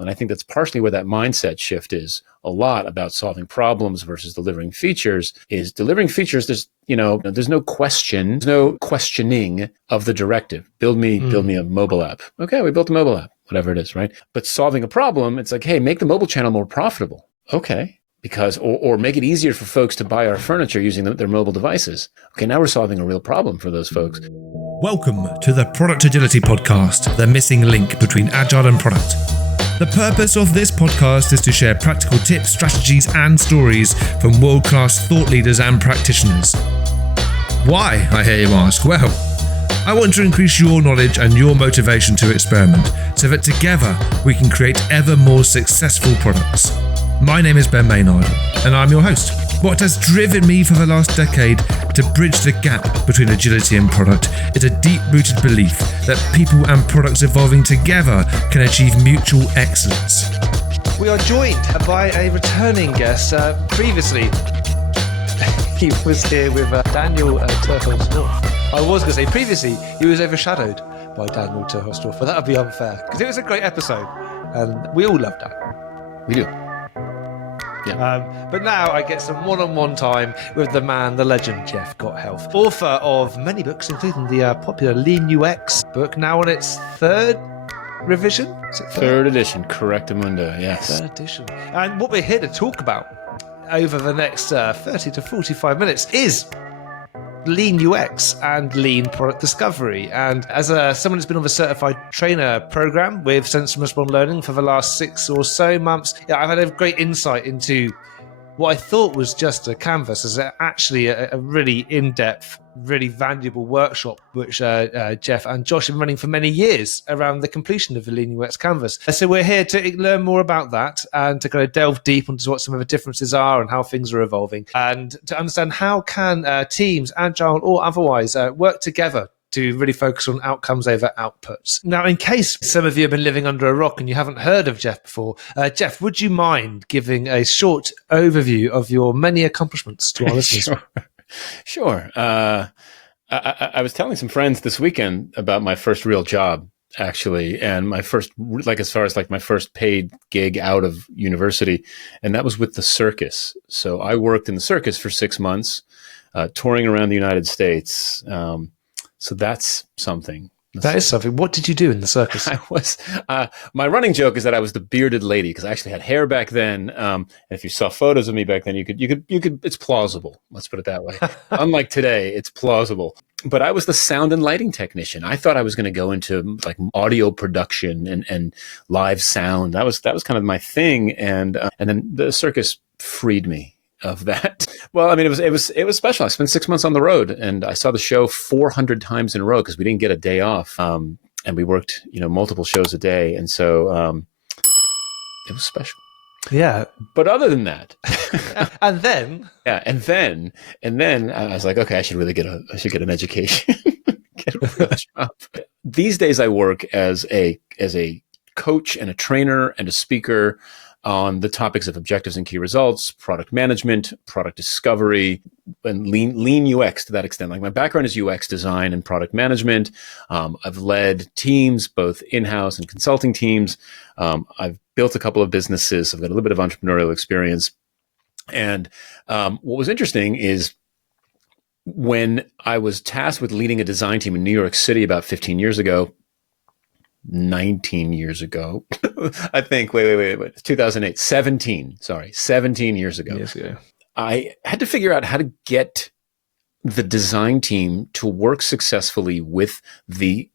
And I think that's partially where that mindset shift is. A lot about solving problems versus delivering features is delivering features. There's no question, there's no questioning of the directive. Build me a mobile app. Okay, we built a mobile app, whatever it is, right? But solving a problem, it's like, hey, make the mobile channel more profitable. Okay. Because, or make it easier for folks to buy our furniture using their mobile devices. Okay, now we're solving a real problem for those folks. Welcome to the Product Agility Podcast, the missing link between agile and product. The purpose of this podcast is to share practical tips, strategies, and stories from world-class thought leaders and practitioners. Why, I hear you ask? Well, I want to increase your knowledge and your motivation to experiment so that together we can create ever more successful products. My name is Ben Maynard, and I'm your host. What has driven me for the last decade to bridge the gap between agility and product is a deep-rooted belief that people and products evolving together can achieve mutual excellence. We are joined by a returning guest. Previously, he was here with Daniel Terhorst-North. I was going to say previously he was overshadowed by Daniel Terhorst-North, but that would be unfair because it was a great episode, and we all loved that. We do. Yeah. But now I get some one-on-one time with the man, the legend, Jeff Gothelf, author of many books, including the popular Lean UX book, now on its third revision. Is it third edition, correctamundo, yes. Third edition. And what we're here to talk about over the next 30 to 45 minutes is Lean UX and Lean product discovery. And as someone who's been on the certified trainer program with Sense and Respond Learning for the last 6 or so months, I've had a great insight into what I thought was just a canvas as actually a really in-depth, really valuable workshop, which Jeff and Josh have been running for many years around the completion of the Lean UX canvas. So we're here to learn more about that and to kind of delve deep into what some of the differences are and how things are evolving, and to understand how can teams, agile or otherwise, work together to really focus on outcomes over outputs. Now, in case some of you have been living under a rock and you haven't heard of Jeff before, Jeff, would you mind giving a short overview of your many accomplishments to our listeners? Sure. I was telling some friends this weekend about my first real job, actually, and my first, as far as my first paid gig out of university, and that was with the circus. So I worked in the circus for 6 months, touring around the United States. So that's something. That is something. What did you do in the circus? I was. My running joke is that I was the bearded lady because I actually had hair back then. And if you saw photos of me back then, you could. It's plausible. Let's put it that way. Unlike today, it's plausible. But I was the sound and lighting technician. I thought I was going to go into audio production and live sound. That was kind of my thing. And then the circus freed me of that. Well, I mean, it was special. I spent 6 months on the road, and I saw the show 400 times in a row because we didn't get a day off, and we worked, multiple shows a day, and so it was special. Yeah. But other than that, and then I was like, okay, I should get an education, get a real job. These days, I work as a coach and a trainer and a speaker on the topics of objectives and key results, product management, product discovery, and lean UX to that extent. My background is UX design and product management. I've led teams, both in-house and consulting teams. I've built a couple of businesses. I've got a little bit of entrepreneurial experience. And what was interesting is when I was tasked with leading a design team in New York City about 19 years ago, I think, wait, 2008, 17 years ago. Yes, yeah. I had to figure out how to get the design team to work successfully with the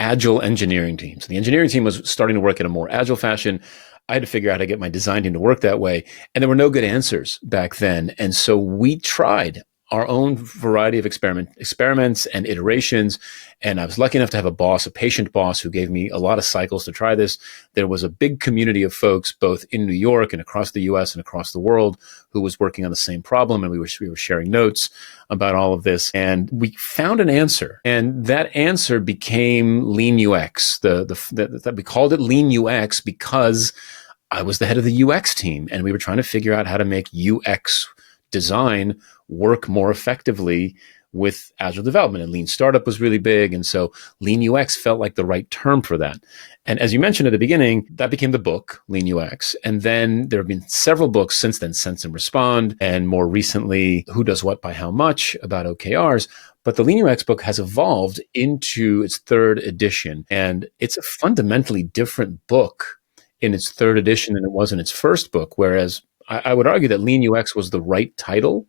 agile engineering team. So the engineering team was starting to work in a more agile fashion. I had to figure out how to get my design team to work that way. And there were no good answers back then. And so we tried our own variety of experiments and iterations. And I was lucky enough to have a patient boss who gave me a lot of cycles to try this. There was a big community of folks, both in New York and across the US and across the world, who was working on the same problem. And we were sharing notes about all of this. And we found an answer. And that answer became Lean UX. We called it Lean UX because I was the head of the UX team. And we were trying to figure out how to make UX design work more effectively with agile development. And lean startup was really big. And so lean UX felt like the right term for that. And as you mentioned at the beginning, that became the book, Lean UX. And then there have been several books since then, Sense and Respond, and more recently, Who Does What by How Much, about OKRs. But the Lean UX book has evolved into its third edition. And it's a fundamentally different book in its third edition than it was in its first book. Whereas I would argue that Lean UX was the right title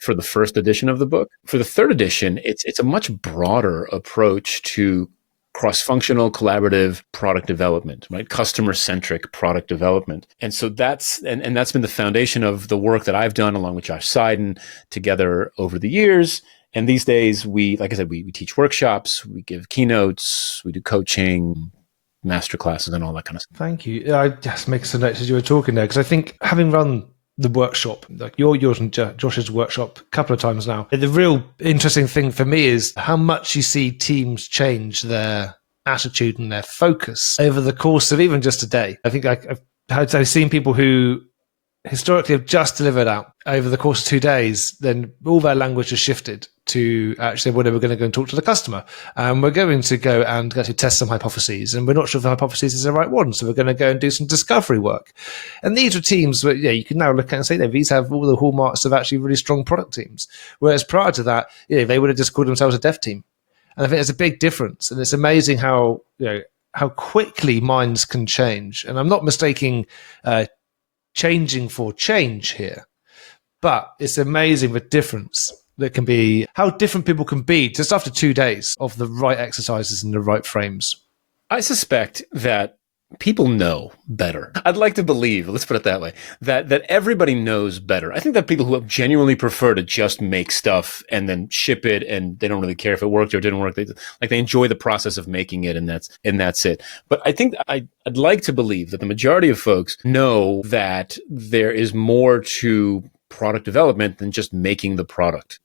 for the first edition of the book. For the third edition, it's a much broader approach to cross-functional, collaborative product development, right? Customer-centric product development. And so that's been the foundation of the work that I've done along with Josh Seiden together over the years. And these days, like I said, we teach workshops, we give keynotes, we do coaching, master classes, and all that kind of stuff. Thank you. I just make some notes as you were talking there, because I think having run the workshop, like yours and Josh's workshop a couple of times now, the real interesting thing for me is how much you see teams change their attitude and their focus over the course of even just a day. I think I've seen people who historically have just delivered out over the course of 2 days, then all their language has shifted to actually, well, we're going to go and talk to the customer. And we're going to go and actually test some hypotheses. And we're not sure if the hypothesis is the right one. So we're going to go and do some discovery work. And these are teams where you can now look at and say, these have all the hallmarks of actually really strong product teams. Whereas prior to that, they would have just called themselves a dev team. And I think there's a big difference. And it's amazing how quickly minds can change. And I'm not mistaking changing for change here, but it's amazing the difference that can be, how different people can be just after 2 days of the right exercises and the right frames. I suspect that people know better. I'd like to believe, let's put it that way, that everybody knows better. I think that people who genuinely prefer to just make stuff and then ship it, and they don't really care if it worked or didn't work. They enjoy the process of making it, and that's it. But I think I'd like to believe that the majority of folks know that there is more to product development than just making the product.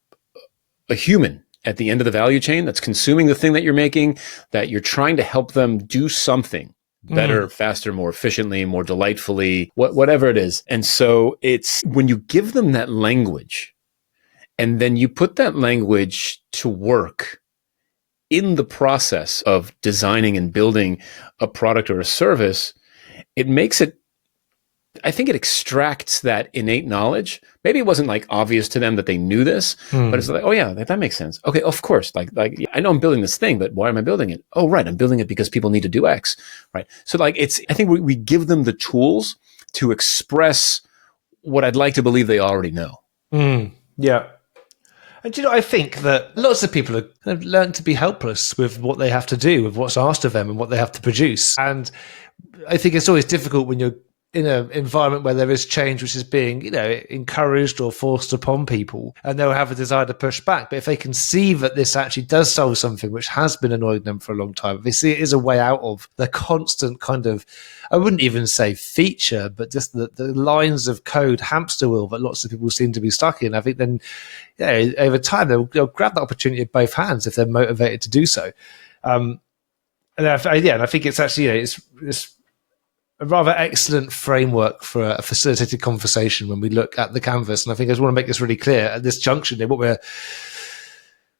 A human at the end of the value chain that's consuming the thing that you're making, that you're trying to help them do something better, faster, more efficiently, more delightfully, whatever it is. And so it's when you give them that language and then you put that language to work in the process of designing and building a product or a service, it makes it, I think it extracts that innate knowledge. Maybe it wasn't like obvious to them that they knew this, but it's like, oh yeah, that makes sense. Okay, of course. Like I know I'm building this thing, but why am I building it? Oh, right, I'm building it because people need to do X, right? So I think we give them the tools to express what I'd like to believe they already know. Yeah. And I think that lots of people have learned to be helpless with what they have to do, with what's asked of them and what they have to produce. And I think it's always difficult when you're in an environment where there is change which is being, encouraged or forced upon people, and they'll have a desire to push back. But if they can see that this actually does solve something which has been annoying them for a long time, if they see it is a way out of the constant kind of, I wouldn't even say feature, but just the lines of code hamster wheel that lots of people seem to be stuck in, I think then, over time, they'll grab that opportunity with both hands if they're motivated to do so. And I think it's actually, it's a rather excellent framework for a facilitated conversation when we look at the canvas. And I think I just want to make this really clear at this junction.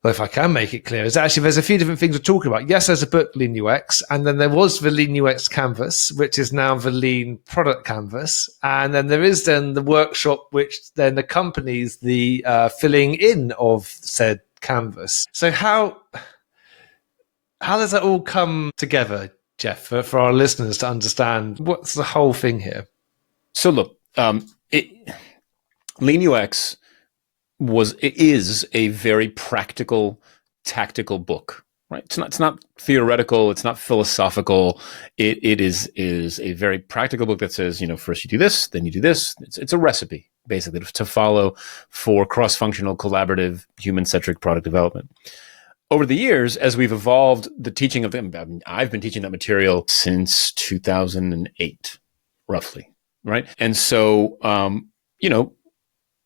If I can make it clear, is actually there's a few different things we're talking about. Yes, there's a book, Lean UX, and then there was the Lean UX canvas, which is now the Lean product canvas. And then there is then the workshop, which then accompanies the filling in of said canvas. So how does that all come together, Jeff, for our listeners to understand what's the whole thing here? So look, Lean UX is a very practical, tactical book, right? It's not theoretical. It's not philosophical. It is a very practical book that says, first you do this, then you do this. It's a recipe, basically, to follow for cross-functional, collaborative, human-centric product development. Over the years, as we've evolved the teaching of them, I've been teaching that material since 2008, roughly, right? And so,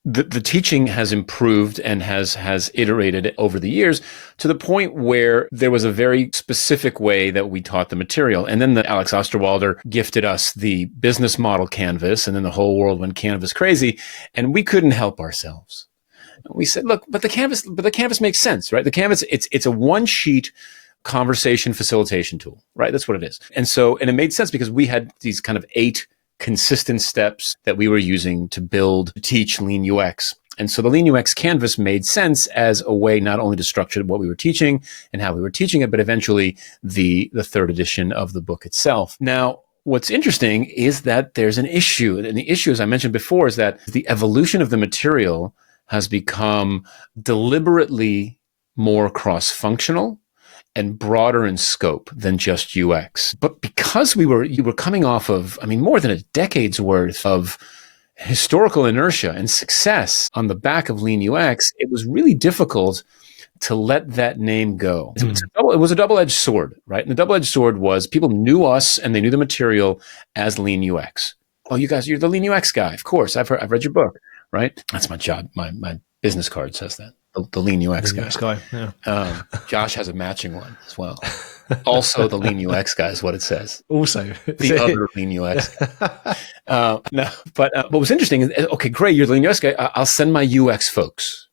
the teaching has improved and has iterated over the years to the point where there was a very specific way that we taught the material. And then Alex Osterwalder gifted us the business model canvas, and then the whole world went canvas crazy, and we couldn't help ourselves. We said, look, but the canvas makes sense, right? The canvas, it's a one sheet conversation facilitation tool, right? That's what it is. And it made sense because we had these kind of 8 consistent steps that we were using to teach Lean UX. And so the Lean UX canvas made sense as a way not only to structure what we were teaching and how we were teaching it, but eventually the third edition of the book itself. Now, what's interesting is that there's an issue. And the issue, as I mentioned before, is that the evolution of the material has become deliberately more cross-functional and broader in scope than just UX. But because you were coming off of, more than a decade's worth of historical inertia and success on the back of Lean UX, it was really difficult to let that name go. It was a double-edged sword, right? And the double-edged sword was people knew us and they knew the material as Lean UX. Oh, you guys, you're the Lean UX guy. Of course, I've read your book, right? That's my job. My business card says that. The Lean UX guy. Yeah. Josh has a matching one as well. Also, the Lean UX guy is what it says. Also, the other Lean UX guy. No, but what was interesting is, okay, great, you're the Lean UX guy. I'll send my UX folks.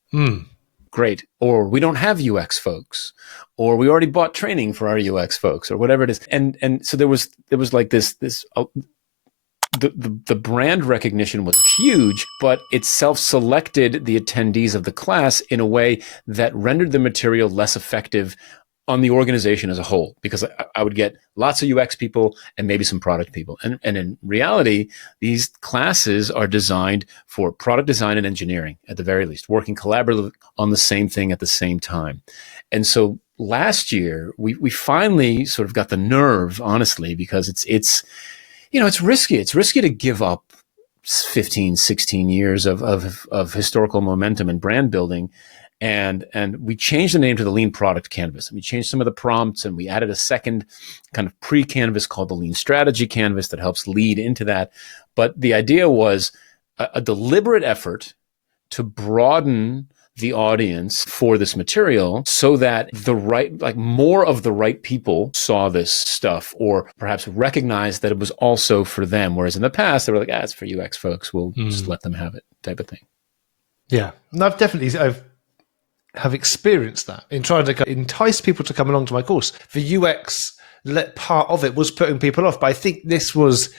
Great. Or we don't have UX folks, or we already bought training for our UX folks, or whatever it is. And so there was like this. The brand recognition was huge, but it self-selected the attendees of the class in a way that rendered the material less effective on the organization as a whole, because I would get lots of UX people and maybe some product people. And in reality, these classes are designed for product design and engineering, at the very least, working collaboratively on the same thing at the same time. And so last year, we finally sort of got the nerve, honestly, because it's risky. It's risky to give up 15, 16 years of historical momentum and brand building. And we changed the name to the Lean Product Canvas. And we changed some of the prompts, and we added a second kind of pre-canvas called the Lean Strategy Canvas that helps lead into that. But the idea was a deliberate effort to broaden the audience for this material so that more of the right people saw this stuff, or perhaps recognized that it was also for them. Whereas in the past, they were like, it's for UX folks. We'll just let them have it, type of thing. Yeah. And I've experienced that in trying to entice people to come along to my course. For UX, part of it was putting people off. But I think this was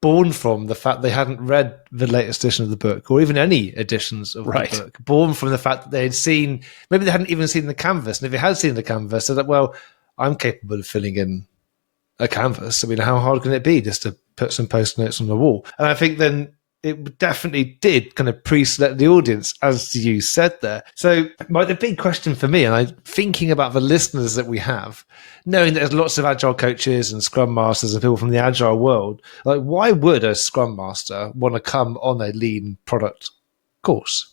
born from the fact they hadn't read the latest edition of the book, or even any editions of the book. Born from the fact that they hadn't even seen the canvas. And if they had seen the canvas, they're like, well, I'm capable of filling in a canvas. How hard can it be just to put some post-notes on the wall? And I think then it definitely did kind of pre-select the audience, as you said there. So the big question for me, and I'm thinking about the listeners that we have, knowing that there's lots of agile coaches and scrum masters and people from the agile world, like, why would a scrum master want to come on a lean product course?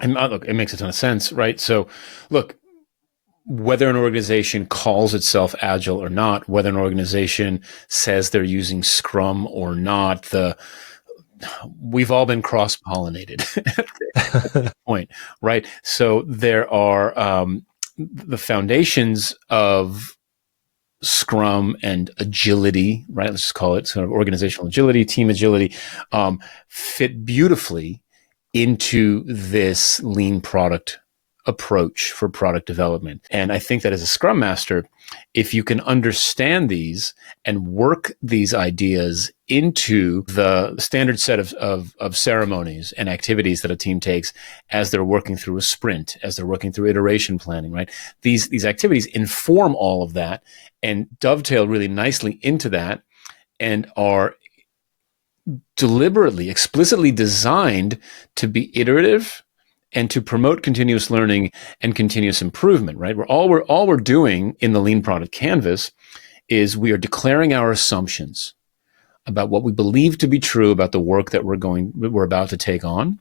And look, it makes a ton of sense, right? So look, whether an organization calls itself agile or not, whether an organization says they're using Scrum or not, we've all been cross-pollinated at this point, right? So there are the foundations of Scrum and agility, right? Let's just call it sort of organizational agility, team agility, fit beautifully into this lean product approach for product development. And I think that as a Scrum Master, if you can understand these and work these ideas into the standard set of ceremonies and activities that a team takes as they're working through a sprint, as they're working through iteration planning, right? These activities inform all of that and dovetail really nicely into that, and are deliberately, explicitly designed to be iterative and to promote continuous learning and continuous improvement, right? All we're doing in the Lean Product Canvas is we are declaring our assumptions about what we believe to be true about the work that we're about to take on.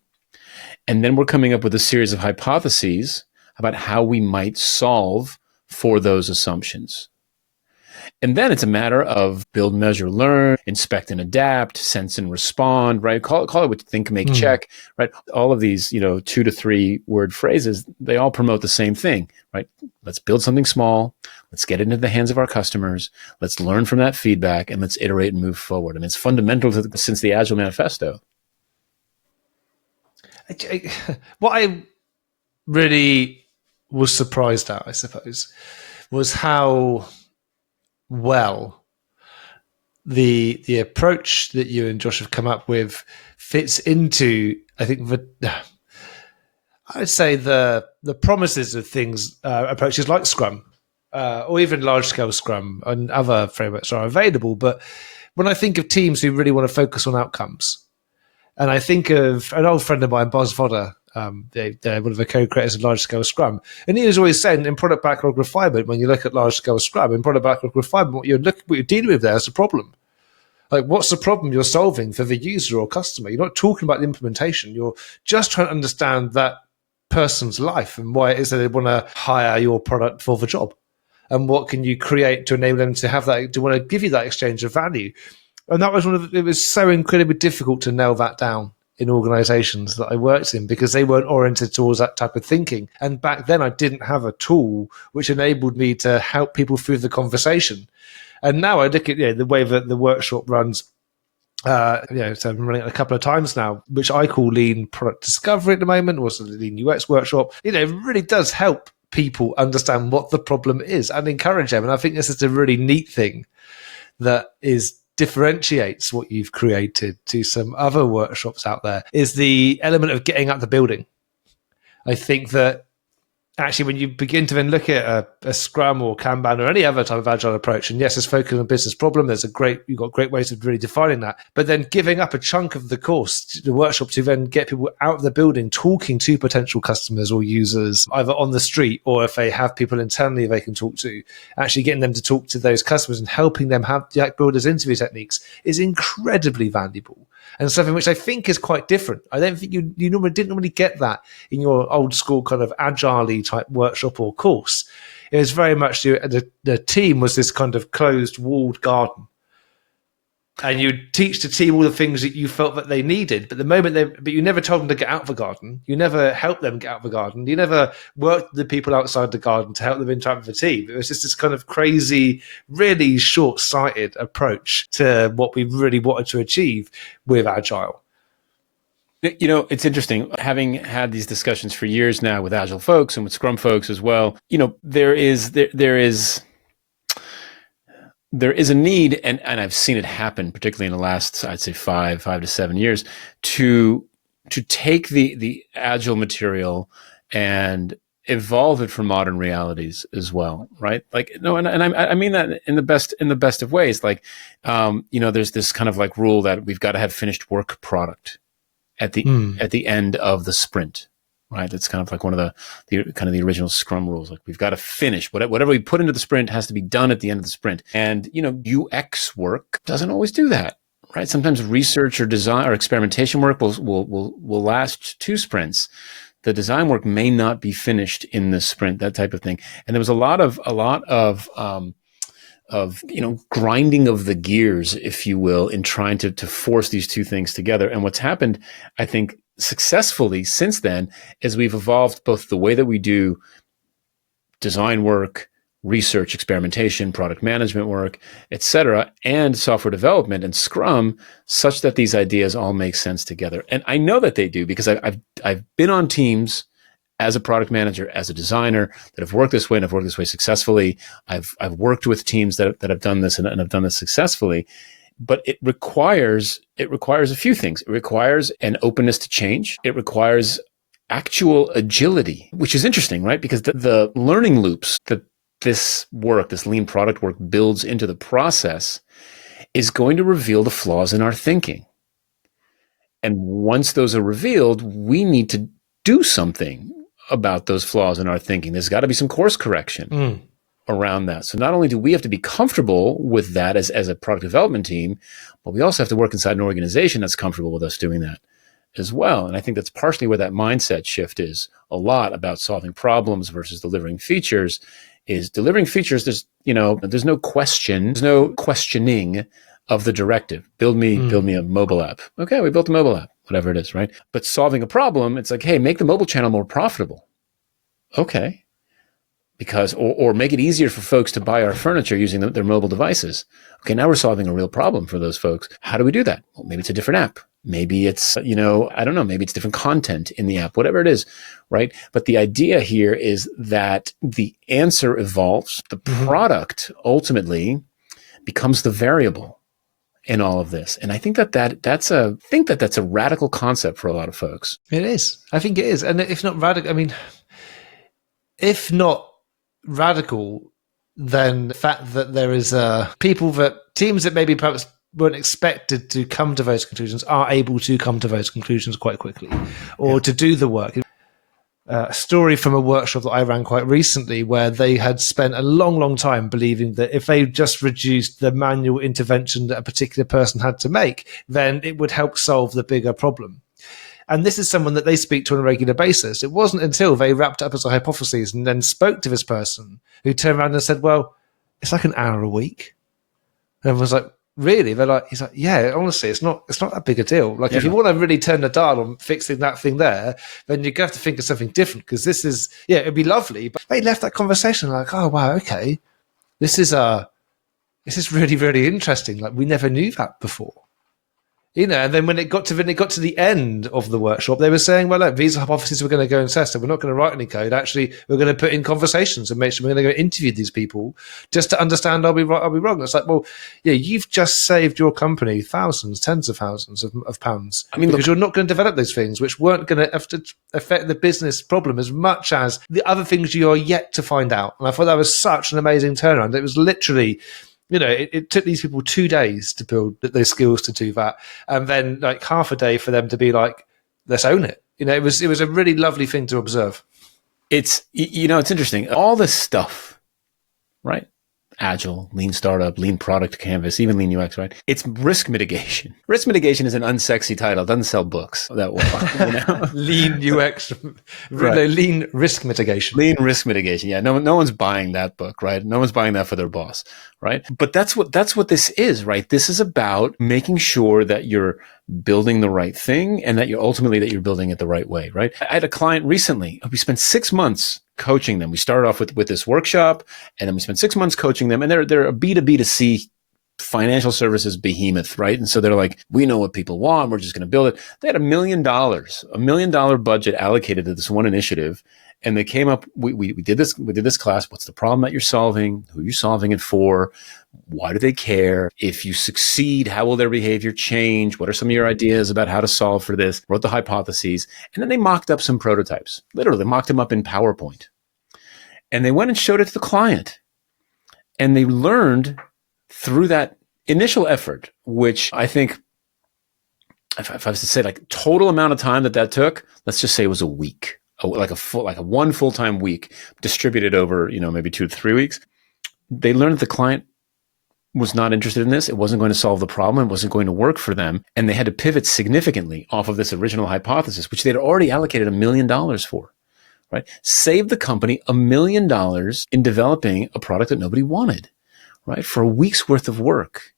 And then we're coming up with a series of hypotheses about how we might solve for those assumptions. And then it's a matter of build, measure, learn, inspect and adapt, sense and respond, right? Call it what think, make, check, right? All of these, 2 to 3 word phrases, they all promote the same thing, right? Let's build something small. Let's get it into the hands of our customers. Let's learn from that feedback, and let's iterate and move forward. And it's fundamental since the Agile Manifesto. What I really was surprised at, I suppose, was how well the approach that you and Josh have come up with fits into, I think, I'd say the promises of things, approaches like Scrum, or even large scale Scrum and other frameworks are available. But when I think of teams who really want to focus on outcomes, and I think of an old friend of mine, Bos Vodder, they're one of the co-creators of large scale Scrum, and he was always saying in product backlog refinement, when you look at large scale Scrum, in product backlog refinement, what you're dealing with there is a problem. Like, what's the problem you're solving for the user or customer? You're not talking about the implementation. You're just trying to understand that person's life and why it is that they want to hire your product for the job. And what can you create to enable them to have that, to want to give you that exchange of value? And that was it was so incredibly difficult to nail that down in organizations that I worked in, because they weren't oriented towards that type of thinking. And back then I didn't have a tool which enabled me to help people through the conversation. And now I look at the way that the workshop runs. So I've been running it a couple of times now, which I call Lean Product Discovery at the moment, also the Lean UX workshop. It really does help people understand what the problem is and encourage them. And I think this is a really neat thing that differentiates what you've created to some other workshops out there, is the element of getting out the building. I think that actually, when you begin to then look at a Scrum or Kanban or any other type of agile approach, and yes, it's focused on a business problem, you've got great ways of really defining that. But then giving up a chunk of the course, the workshop, to then get people out of the building, talking to potential customers or users, either on the street or if they have people internally they can talk to, actually getting them to talk to those customers and helping them have the builders interview techniques is incredibly valuable. And something which I think is quite different. I don't think you didn't normally get that in your old school kind of agile type workshop or course. It was very much the team was this kind of closed walled garden. And you teach the team all the things that you felt that they needed, but but you never told them to get out of the garden. You never helped them get out of the garden. You never worked with the people outside the garden to help them interact with the team. It was just this kind of crazy, really short-sighted approach to what we really wanted to achieve with Agile. It's interesting, having had these discussions for years now with Agile folks and with Scrum folks as well. There is a need, and I've seen it happen, particularly in the last, I'd say 5 to 7 years, to take the agile material and evolve it for modern realities as well, right? Like, no, and I mean that in the best of ways. Like, there's this kind of like rule that we've got to have finished work product at the end of the sprint. Right, that's kind of like one of the original Scrum rules. Like, we've got to finish whatever we put into the sprint has to be done at the end of the sprint. And UX work doesn't always do that. Right, sometimes research or design or experimentation work will last 2 sprints. The design work may not be finished in the sprint. That type of thing. And there was a lot of grinding of the gears, if you will, in trying to force these two things together. And what's happened, I think, successfully since then, is we've evolved both the way that we do design work, research, experimentation, product management work, etc., and software development and Scrum, such that these ideas all make sense together. And I know that they do, because I've been on teams as a product manager, as a designer, that have worked this way and have worked this way successfully. I've worked with teams that have done this and have done this successfully. But it requires a few things. It requires an openness to change. It requires actual agility, which is interesting, right? Because the learning loops that this lean product work builds into the process is going to reveal the flaws in our thinking. And once those are revealed, we need to do something about those flaws in our thinking. There's got to be some course correction around that. So not only do we have to be comfortable with that as a product development team, but we also have to work inside an organization that's comfortable with us doing that as well. And I think that's partially where that mindset shift is a lot about solving problems versus delivering features. Is delivering features, there's no question, there's no questioning of the directive. Build me a mobile app. Okay, we built a mobile app, whatever it is, right? But solving a problem, it's like, hey, make the mobile channel more profitable. Okay. Because, or make it easier for folks to buy our furniture using their mobile devices. Okay, now we're solving a real problem for those folks. How do we do that? Well, maybe it's a different app. Maybe it's, I don't know, maybe it's different content in the app, whatever it is, right? But the idea here is that the answer evolves. The product ultimately becomes the variable in all of this. And I think that's a radical concept for a lot of folks. It is. I think it is. And if not radical, if not radical, then the fact that there is teams that maybe perhaps weren't expected to come to those conclusions are able to come to those conclusions quite quickly, or to do the work. A story from a workshop that I ran quite recently where they had spent a long, long time believing that if they just reduced the manual intervention that a particular person had to make, then it would help solve the bigger problem. And this is someone that they speak to on a regular basis. It wasn't until they wrapped up as a hypothesis and then spoke to this person who turned around and said, well, it's like an hour a week. And everyone's like, really? He's like, yeah, honestly, it's not that big a deal. Like, if you want to really turn the dial on fixing that thing there, then you're going to have to think of something different, because this is, it'd be lovely. But they left that conversation like, oh, wow, okay. This is really, really interesting. Like, we never knew that before. And then when it got to the end of the workshop, they were saying, well, look, these are hypotheses we're going to go and test, and we're not going to write any code. Actually, we're going to put in conversations and make sure we're going to go interview these people just to understand, are we right, are we wrong? It's like, well, yeah, you've just saved your company thousands, tens of thousands of pounds. Because you're not going to develop those things, which weren't going to have to affect the business problem as much as the other things you are yet to find out. And I thought that was such an amazing turnaround. It was literally... it took these people 2 days to build those skills to do that, and then like half a day for them to be like, let's own it. It was a really lovely thing to observe. It's interesting. All this stuff, right? Agile, lean startup, lean product canvas, even lean UX, right? It's risk mitigation. Risk mitigation is an unsexy title. It doesn't sell books that well. Lean UX, right. Lean risk mitigation. Lean risk mitigation. Yeah, no one's buying that book, right? No one's buying that for their boss, right? But that's what this is, right? This is about making sure that you're building the right thing, and that you're building it the right way, right? I had a client recently. We spent 6 months coaching them. We started off with this workshop, and then we spent 6 months coaching them. And they're a B2B2C financial services behemoth, right? And so they're like, we know what people want. We're just going to build it. They had $1 million budget allocated to this one initiative. And they came up, we did this class. What's the problem that you're solving? Who are you solving it for? Why do they care? If you succeed, how will their behavior change? What are some of your ideas about how to solve for this? Wrote the hypotheses. And then they mocked up some prototypes. Literally mocked them up in PowerPoint. And they went and showed it to the client. And they learned through that initial effort, which I think, if I was to say like total amount of time that took, let's just say it was a week. Like a one full-time week distributed over, maybe 2 to 3 weeks. They learned that the client was not interested in this. It wasn't going to solve the problem. It wasn't going to work for them. And they had to pivot significantly off of this original hypothesis, which they'd already allocated $1 million for, right? Saved the company $1 million in developing a product that nobody wanted, right? For a week's worth of work.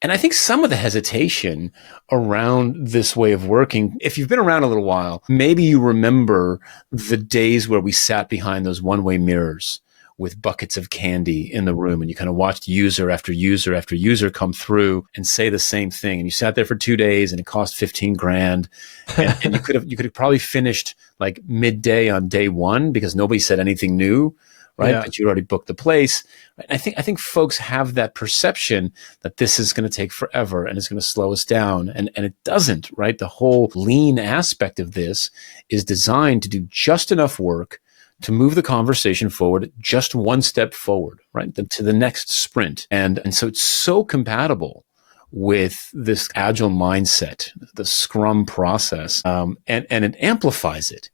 And I think some of the hesitation around this way of working, if you've been around a little while, maybe you remember the days where we sat behind those one-way mirrors with buckets of candy in the room, and you kind of watched user after user after user come through and say the same thing. And you sat there for 2 days, and it cost 15 grand. And you could have probably finished like midday on day one because nobody said anything new, right? Yeah. But you already booked the place. I think folks have that perception that this is going to take forever and it's going to slow us down. And it doesn't, right? The whole lean aspect of this is designed to do just enough work to move the conversation forward, just one step forward, right? To the next sprint. And so it's so compatible with this agile mindset, the Scrum process, and it amplifies it.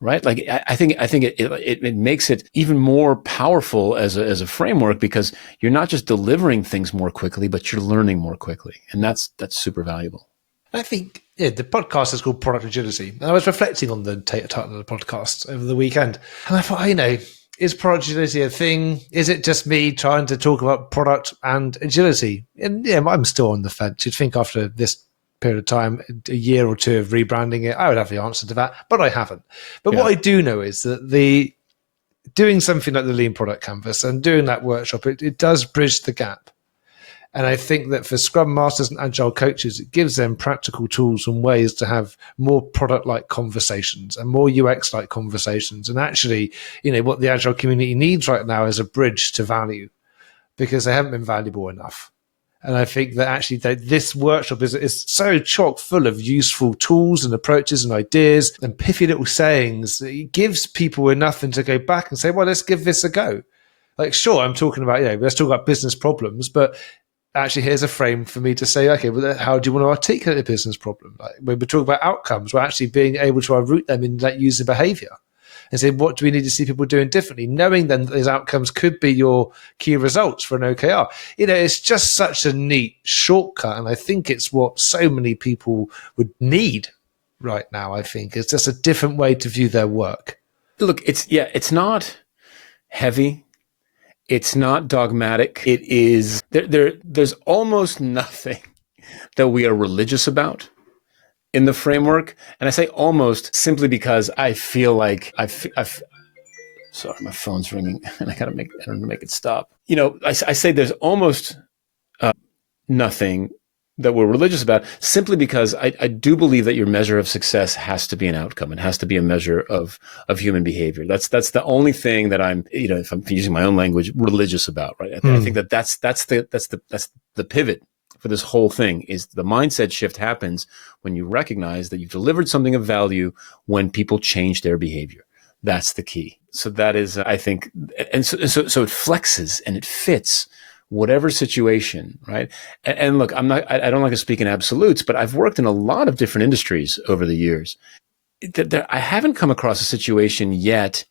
Right? Like I think it makes it even more powerful as a framework, because you're not just delivering things more quickly, but you're learning more quickly. And that's super valuable. I think the podcast is called Product Agility. And I was reflecting on the title of the podcast over the weekend. And I thought, is product agility a thing? Is it just me trying to talk about product and agility? And I'm still on the fence. You'd think after this period of time, a year or two of rebranding it, I would have the answer to that, but I haven't. But what I do know is that doing something like the Lean Product Canvas and doing that workshop, it does bridge the gap. And I think that for Scrum Masters and Agile coaches, it gives them practical tools and ways to have more product-like conversations and more UX-like conversations. And actually, what the Agile community needs right now is a bridge to value, because they haven't been valuable enough. And I think that actually this workshop is so chock full of useful tools and approaches and ideas and pithy little sayings. It gives people enough to go back and say, well, let's give this a go. Like, sure, I'm talking about, let's talk about business problems, but actually here's a frame for me to say, okay, well, how do you want to articulate a business problem? Like, when we're talking about outcomes, we're actually being able to root them in that user behavior and say, what do we need to see people doing differently? Knowing then that those outcomes could be your key results for an OKR. It's just such a neat shortcut. And I think it's what so many people would need right now. I think it's just a different way to view their work. Look, it's not heavy. It's not dogmatic. It is there's almost nothing that we are religious about in the framework. And I say almost simply because I feel like sorry, my phone's ringing and I don't make it stop. I say there's almost nothing that we're religious about, simply because I do believe that your measure of success has to be an outcome. It has to be a measure of human behavior. That's the only thing that I'm, if I'm using my own language, religious about, right? I think that's the pivot for this whole thing. Is the mindset shift happens when you recognize that you've delivered something of value when people change their behavior. That's the key. So that is, I think, and so it flexes and it fits whatever situation, right? And look, I don't like to speak in absolutes, but I've worked in a lot of different industries over the years. I haven't come across a situation yet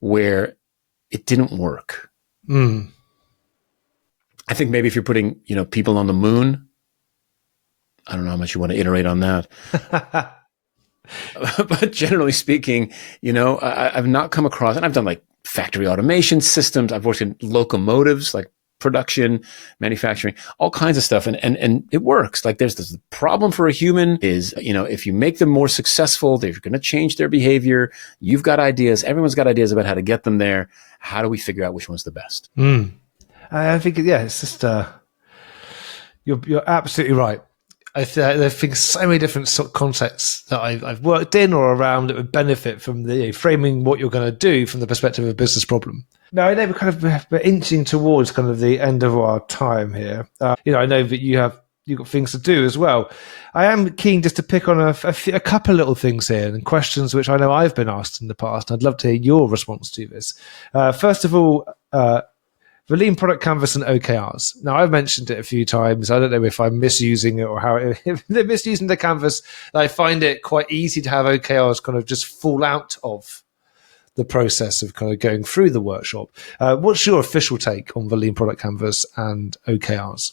where it didn't work. I think maybe if you're putting, people on the moon, I don't know how much you want to iterate on that. But generally speaking, I've not come across, and I've done like factory automation systems. I've worked in locomotives, like production, manufacturing, all kinds of stuff. And it works. Like there's this problem for a human is, if you make them more successful, they're going to change their behavior. You've got ideas. Everyone's got ideas about how to get them there. How do we figure out which one's the best? I think, it's just, you're absolutely right. I think so many different sort of contexts that I've worked in or around that would benefit from the framing what you're going to do from the perspective of a business problem. Now, I know we're inching towards kind of the end of our time here. I know that you've got things to do as well. I am keen just to pick on a couple of little things here and questions which I know I've been asked in the past. I'd love to hear your response to this. First of all, the Lean Product Canvas and OKRs. Now, I've mentioned it a few times. I don't know if I'm misusing it or if they're misusing the canvas. I find it quite easy to have OKRs kind of just fall out of the process of kind of going through the workshop. What's your official take on the Lean Product Canvas and OKRs?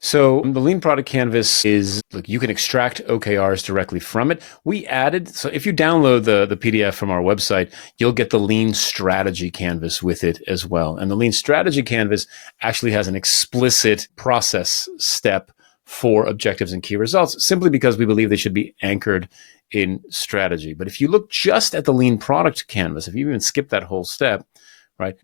So the Lean Product Canvas is, look, you can extract OKRs directly from it. We added, so if you download the PDF from our website, you'll get the Lean Strategy Canvas with it as well. And the Lean Strategy Canvas actually has an explicit process step for objectives and key results, simply because we believe they should be anchored in strategy. But if you look just at the Lean Product Canvas, if you even skip that whole step, right,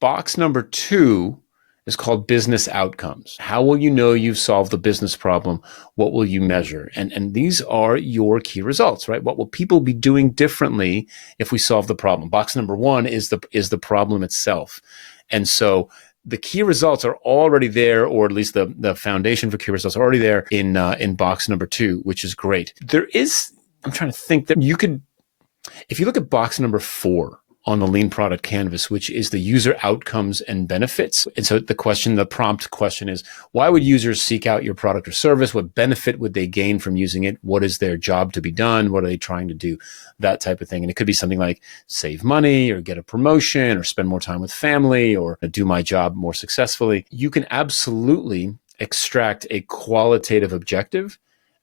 box number 2 is called business outcomes. How will you know you've solved the business problem? What will you measure? And these are your key results, right? What will people be doing differently if we solve the problem? Box number 1 is the problem itself. And so the key results are already there, or at least the foundation for key results are already there in box number 2, which is great. I'm trying to think that if you look at box number 4, on the Lean Product Canvas, which is the user outcomes and benefits. And so the prompt question is, why would users seek out your product or service? What benefit would they gain from using it? What is their job to be done? What are they trying to do? That type of thing. And it could be something like save money or get a promotion or spend more time with family or do my job more successfully. You can absolutely extract a qualitative objective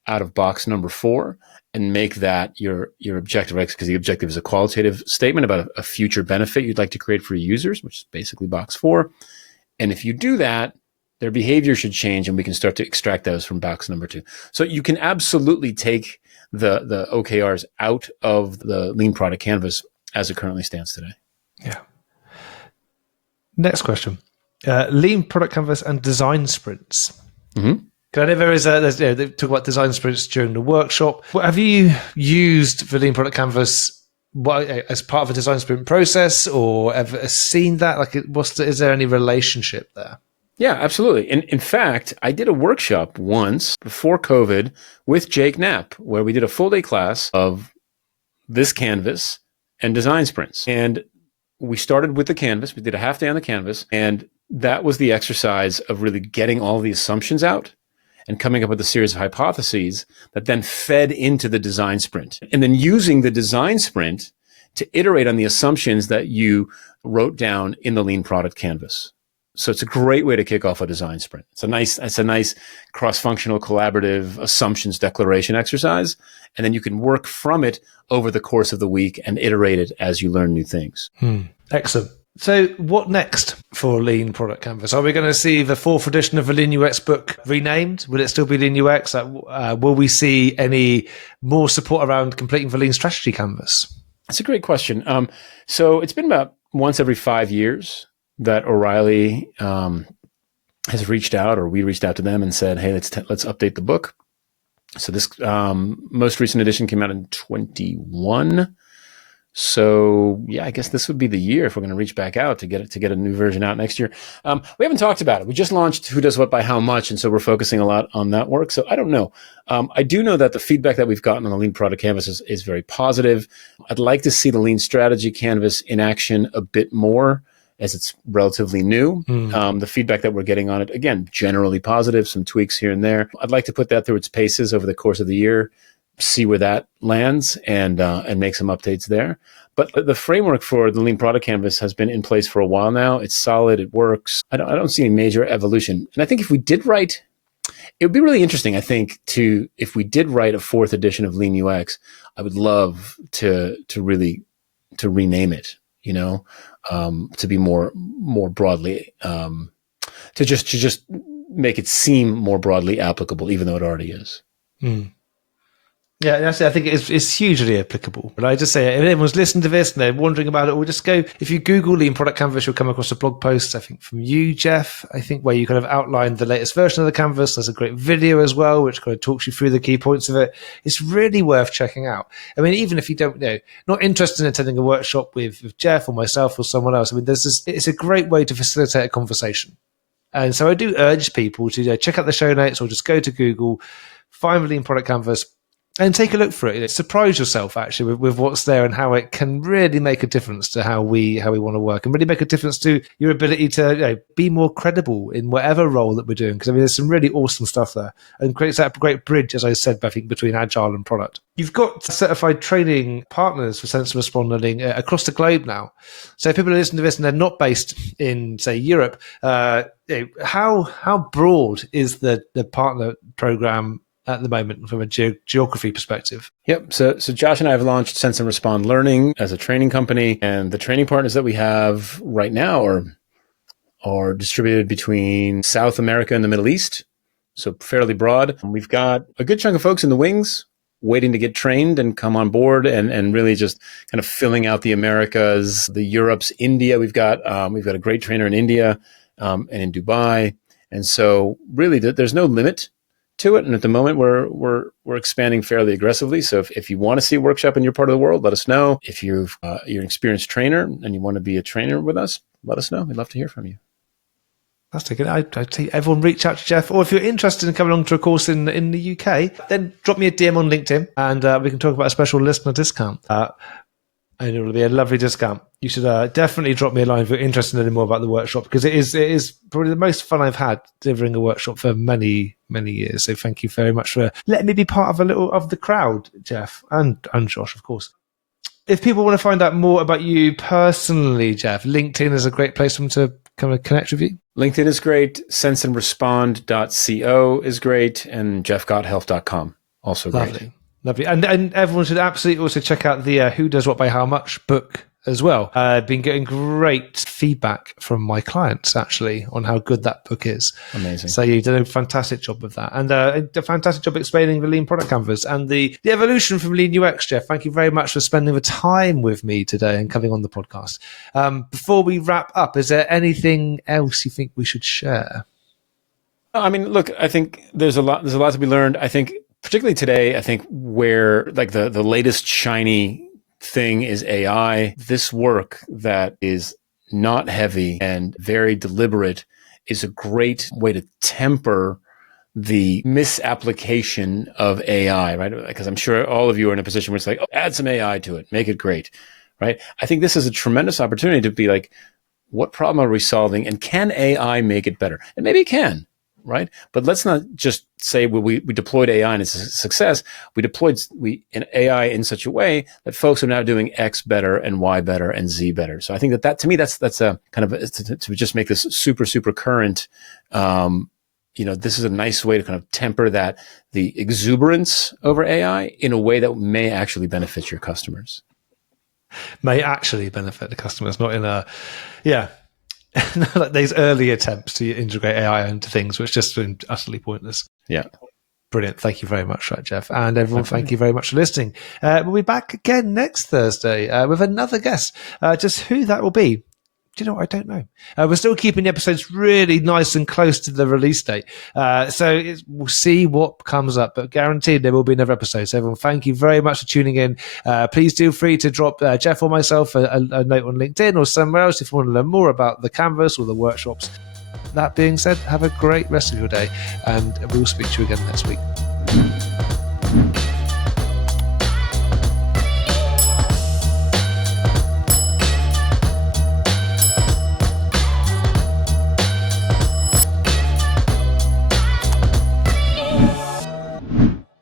out of box number 4 and make that your objective, right? Because the objective is a qualitative statement about a future benefit you'd like to create for your users, which is basically box 4. And if you do that, their behavior should change, and we can start to extract those from box number 2. So you can absolutely take the OKRs out of the Lean Product Canvas as it currently stands today. Yeah. Next question. Lean Product Canvas and design sprints. Mm-hmm. I know they talk about design sprints during the workshop. Have you used the Lean Product Canvas as part of a design sprint process, or ever seen that? Like, is there any relationship there? Yeah, absolutely. In fact, I did a workshop once before COVID with Jake Knapp, where we did a full day class of this canvas and design sprints. And we started with the canvas. We did a half day on the canvas. And that was the exercise of really getting all the assumptions out and coming up with a series of hypotheses that then fed into the design sprint. And then using the design sprint to iterate on the assumptions that you wrote down in the Lean Product Canvas. So it's a great way to kick off a design sprint. It's a nice cross-functional collaborative assumptions declaration exercise. And then you can work from it over the course of the week and iterate it as you learn new things. Excellent. So what next for Lean Product Canvas? Are we going to see the fourth edition of the Lean UX book renamed? Will it still be Lean UX? Will we see any more support around completing the Lean Strategy Canvas? That's a great question. So it's been about once every 5 years that O'Reilly has reached out, or we reached out to them and said, hey, let's update the book. So this most recent edition came out in 21. So yeah, I guess this would be the year if we're going to reach back out to get a new version out next year. We haven't talked about it. We just launched Who Does What by How Much, and so we're focusing a lot on that work. So I don't know. I do know that the feedback that we've gotten on the Lean Product Canvas is very positive. I'd like to see the Lean Strategy Canvas in action a bit more, as it's relatively new. The feedback that we're getting on it, again, generally positive, some tweaks here and there. I'd like to put that through its paces over the course of the year, see where that lands, and make some updates there. But the framework for the Lean Product Canvas has been in place for a while now. It's solid. It works. I don't see any major evolution. And I think if we did write, it would be really interesting, I think, if we did write a fourth edition of Lean UX, I would love to rename it, to be more broadly, to just make it seem more broadly applicable, even though it already is. Yeah, actually, I think it's hugely applicable. But I just say, if anyone's listening to this and they're wondering about it, or just go, if you Google Lean Product Canvas, you'll come across a blog post, I think from you, Jeff, where you kind of outlined the latest version of the canvas. There's a great video as well, which kind of talks you through the key points of it. It's really worth checking out. I mean, even if you don't not interested in attending a workshop with Jeff or myself or someone else, I mean, it's a great way to facilitate a conversation. And so I do urge people to check out the show notes or just go to Google, find the Lean Product Canvas, and take a look for it. Surprise yourself actually with what's there and how it can really make a difference to how we want to work, and really make a difference to your ability to be more credible in whatever role that we're doing. Because I mean, there's some really awesome stuff there, and creates that great bridge, as I said, I think, between agile and product. You've got certified training partners for Sense and Respond learning across the globe now. So if people are listening to this and they're not based in, say, Europe, how broad is the partner program at the moment from a geography perspective? Yep. So Josh and I have launched Sense and Respond Learning as a training company, and the training partners that we have right now are distributed between South America and the Middle East, so fairly broad. We've got a good chunk of folks in the wings waiting to get trained and come on board, and really just kind of filling out the Americas, the Europes, India. We've got a great trainer in India and in Dubai, and so really there's no limit to it. And at the moment, we're expanding fairly aggressively. So if you want to see a workshop in your part of the world, let us know. If you're an experienced trainer and you want to be a trainer with us, let us know. We'd love to hear from you. Fantastic. I'd say everyone reach out to Jeff, or if you're interested in coming along to a course in the UK, then drop me a DM on LinkedIn and we can talk about a special listener discount. And it will be a lovely discount. You should definitely drop me a line if you're interested in any more about the workshop, because it is probably the most fun I've had delivering a workshop for many, many years. So thank you very much for letting me be part of a little of the crowd, Jeff, and Josh, of course. If people want to find out more about you personally, Jeff, LinkedIn is a great place for them to kind of connect with you. LinkedIn is great. senseandrespond.co is great. And jeffgothelf.com, also great. Lovely. And everyone should absolutely also check out the Who Does What by How Much book as well. I've been getting great feedback from my clients, actually, on how good that book is. Amazing. So you've done a fantastic job with that. And a fantastic job explaining the Lean Product Canvas and the evolution from Lean UX, Jeff. Thank you very much for spending the time with me today and coming on the podcast. Before we wrap up, is there anything else you think we should share? I mean, look, I think there's a lot to be learned. I think particularly today, I think where like the latest shiny thing is AI, this work that is not heavy and very deliberate is a great way to temper the misapplication of AI, right? Because I'm sure all of you are in a position where it's like, oh, add some AI to it, make it great, right? I think this is a tremendous opportunity to be like, what problem are we solving? And can AI make it better? And maybe it can, right? But let's not just say, well, we deployed AI and it's a success. We deployed an AI in such a way that folks are now doing X better and Y better and Z better. So I think that to me, that's a kind of, to just make this super, super current. This is a nice way to kind of temper the exuberance over AI in a way that may actually benefit your customers. May actually benefit the customers, not in a, like these early attempts to integrate AI into things, which just been utterly pointless. Yeah. Brilliant. Thank you very much, Jeff. And everyone, thank you very much for listening. We'll be back again next Thursday with another guest. Just who that will be, do you know what? I don't know. We're still keeping the episodes really nice and close to the release date. So we'll see what comes up, but guaranteed there will be another episode. So everyone, thank you very much for tuning in. Please feel free to drop Jeff or myself a note on LinkedIn or somewhere else if you want to learn more about the Canvas or the workshops. That being said, have a great rest of your day, and we'll speak to you again next week.